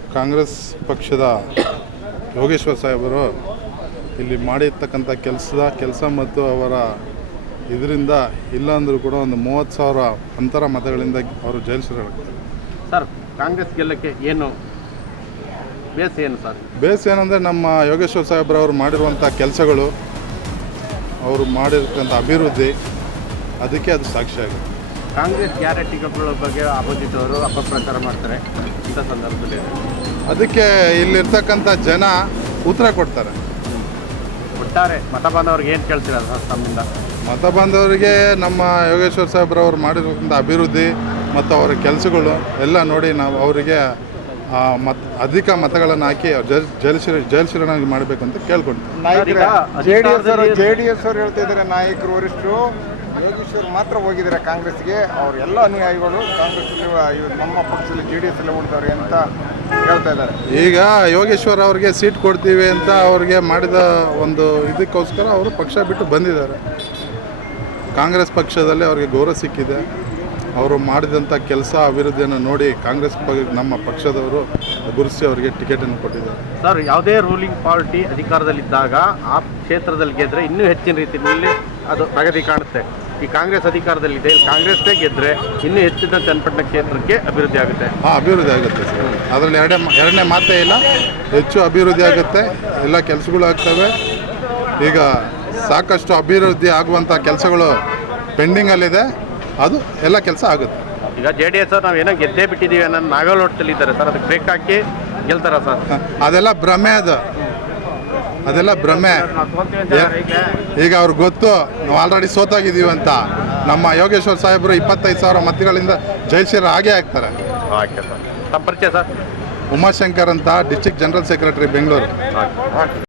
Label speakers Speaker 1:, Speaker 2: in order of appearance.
Speaker 1: ಕಾಂಗ್ರೆಸ್ ಪಕ್ಷದ ಯೋಗೇಶ್ವರ್ ಸಾಹೇಬರು ಇಲ್ಲಿ ಮಾಡಿರ್ತಕ್ಕಂಥ ಕೆಲಸ ಮತ್ತು ಅವರ ಇದರಿಂದ ಇಲ್ಲಾಂದರೂ ಕೂಡ ಒಂದು 30,000 ಅಂತರ ಮತಗಳಿಂದ ಅವರು ಜಯಿಸಿರಾಗ್ತಾರೆ.
Speaker 2: ಸರ್, ಕಾಂಗ್ರೆಸ್ ಗೆಲ್ಲಕ್ಕೆ ಏನು ಬೇಸ್ ಏನು ಸರ್?
Speaker 1: ಬೇಸ್ ಏನಂದರೆ ನಮ್ಮ ಯೋಗೇಶ್ವರ್ ಸಾಹೇಬ್ರವರು ಮಾಡಿರುವಂಥ ಕೆಲಸಗಳು, ಅವರು ಮಾಡಿರ್ತಕ್ಕಂಥ ಅಭಿವೃದ್ಧಿ, ಅದಕ್ಕೆ ಅದು ಸಾಕ್ಷಿಯಾಗಿದೆ.
Speaker 2: ಕಾಂಗ್ರೆಸ್ ಗ್ಯಾರಂಟಿಗಳ ಬಗ್ಗೆ ಅಪೋಸಿಟ್ ಅವರು ಅಪಪ್ರಚಾರ ಮಾಡ್ತಾರೆ ಇಂಥ ಸಂದರ್ಭದಲ್ಲಿ
Speaker 1: ಅದಕ್ಕೆ ಇಲ್ಲಿರ್ತಕ್ಕಂಥ ಜನ ಉತ್ತರ ಕೊಡ್ತಾರೆ.
Speaker 2: ಒಟ್ಟಾರೆ ಮತ ಬಾಂಧವ್ರಿಗೆ ಏನು ಕೇಳ್ತೀರಾ ಸರ್ ತಮ್ಮಿಂದ?
Speaker 1: ಮತ ಬಾಂಧವರಿಗೆ ನಮ್ಮ ಯೋಗೇಶ್ವರ್ ಸಾಹೇಬ್ರವ್ರು ಮಾಡಿರ್ತಕ್ಕಂಥ ಅಭಿವೃದ್ಧಿ ಮತ್ತು ಅವರ ಕೆಲಸಗಳು ಎಲ್ಲ ನೋಡಿ ನಾವು ಅವರಿಗೆ ಅಧಿಕ ಮತಗಳನ್ನು ಹಾಕಿ ಜಯಶೀಲನಾಗಿ ಮಾಡಬೇಕು ಅಂತ ಕೇಳ್ಕೊಳ್ತೀವಿ.
Speaker 3: ಜೆಡಿಎಸ್ ಅವರು ಹೇಳ್ತಾ ಇದ್ದಾರೆ, ನಾಯಕರು ವರಿಷ್ಠರು ಯೋಗೇಶ್ವರ್ ಮಾತ್ರ ಹೋಗಿದ್ದಾರೆ ಕಾಂಗ್ರೆಸ್ಗೆ, ಅವರೆಲ್ಲ ಅನುಯಾಯಿಗಳು ಕಾಂಗ್ರೆಸ್ ನಮ್ಮ ಪಕ್ಷದಲ್ಲಿ JDS ಎಲ್ಲ ಉಳಿದವ್ರೆ ಅಂತ ಹೇಳ್ತಾ ಇದ್ದಾರೆ.
Speaker 1: ಈಗ ಯೋಗೇಶ್ವರ್ ಅವ್ರಿಗೆ ಸೀಟ್ ಕೊಡ್ತೀವಿ ಅಂತ ಅವ್ರಿಗೆ ಮಾಡಿದ ಒಂದು ಇದಕ್ಕೋಸ್ಕರ ಅವರು ಪಕ್ಷ ಬಿಟ್ಟು ಬಂದಿದ್ದಾರೆ. ಕಾಂಗ್ರೆಸ್ ಪಕ್ಷದಲ್ಲಿ ಅವ್ರಿಗೆ ಗೌರವ ಸಿಕ್ಕಿದೆ. ಅವರು ಮಾಡಿದಂಥ ಕೆಲಸ ಅಭಿವೃದ್ಧಿಯನ್ನು ನೋಡಿ ಕಾಂಗ್ರೆಸ್ ನಮ್ಮ ಪಕ್ಷದವರು ಗುರುತಿಸಿ ಅವರಿಗೆ ಟಿಕೆಟನ್ನು ಕೊಟ್ಟಿದ್ದಾರೆ.
Speaker 2: ಸರ್, ಯಾವುದೇ ರೂಲಿಂಗ್ ಪಾರ್ಟಿ ಅಧಿಕಾರದಲ್ಲಿದ್ದಾಗ ಆ ಕ್ಷೇತ್ರದಲ್ಲಿ ಗೆದ್ದರೆ ಇನ್ನೂ ಹೆಚ್ಚಿನ ರೀತಿಯಲ್ಲಿ ಅದು ಪ್ರಗತಿ ಕಾಣುತ್ತೆ. ಈ ಕಾಂಗ್ರೆಸ್ ಅಧಿಕಾರದಲ್ಲಿದೆ, ಕಾಂಗ್ರೆಸ್ಸೇ ಗೆದ್ದರೆ ಇನ್ನೂ ಹೆಚ್ಚಿನ ಚನ್ನಪಟ್ಟಣ ಕ್ಷೇತ್ರಕ್ಕೆ ಅಭಿವೃದ್ಧಿ ಆಗುತ್ತೆ.
Speaker 1: ಅಭಿವೃದ್ಧಿ ಆಗುತ್ತೆ ಸರ್, ಅದರಲ್ಲಿ ಎರಡನೇ ಮಾತೇ ಇಲ್ಲ. ಹೆಚ್ಚು ಅಭಿವೃದ್ಧಿ ಆಗುತ್ತೆ, ಎಲ್ಲ ಕೆಲಸಗಳು ಆಗ್ತವೆ. ಈಗ ಸಾಕಷ್ಟು ಅಭಿವೃದ್ಧಿ ಆಗುವಂಥ ಕೆಲಸಗಳು ಪೆಂಡಿಂಗಲ್ಲಿದೆ, ಅದು ಎಲ್ಲ ಕೆಲಸ ಆಗುತ್ತೆ.
Speaker 2: ಈಗ JDS ನಾವು ಏನೋ ಗೆದ್ದೇ ಬಿಟ್ಟಿದ್ದೀವಿ ಅನ್ನೋ ನಾಗಲೋಟದಲ್ಲಿದ್ದಾರೆ ಸರ್, ಅದಕ್ಕೆ ಬ್ರೇಕ್ ಹಾಕಿ ಗೆಲ್ತಾರ ಸರ್?
Speaker 1: ಅದೆಲ್ಲ ಭ್ರಮೆ, ಅದೆಲ್ಲ ಭ್ರಮೆ. ಈಗ ಅವ್ರಿಗೆ ಗೊತ್ತು ನಾವು ಆಲ್ರೆಡಿ ಸೋತಾಗಿದ್ದೀವಿ ಅಂತ. ನಮ್ಮ ಯೋಗೇಶ್ವರ್ ಸಾಹೇಬರು 25,000 ಮತಗಳಿಂದ ಜಯಶೀಲ ಆಗೇ ಆಗ್ತಾರೆ.
Speaker 2: ಓಕೆ ಸರ್, ತಮ್ಮ ಪರಿಚಯ ಸರ್?
Speaker 1: ಉಮಾಶಂಕರ್ ಅಂತ, ಡಿಸ್ಟ್ರಿಕ್ಟ್ ಜನರಲ್ ಸೆಕ್ರೆಟರಿ, ಬೆಂಗಳೂರು.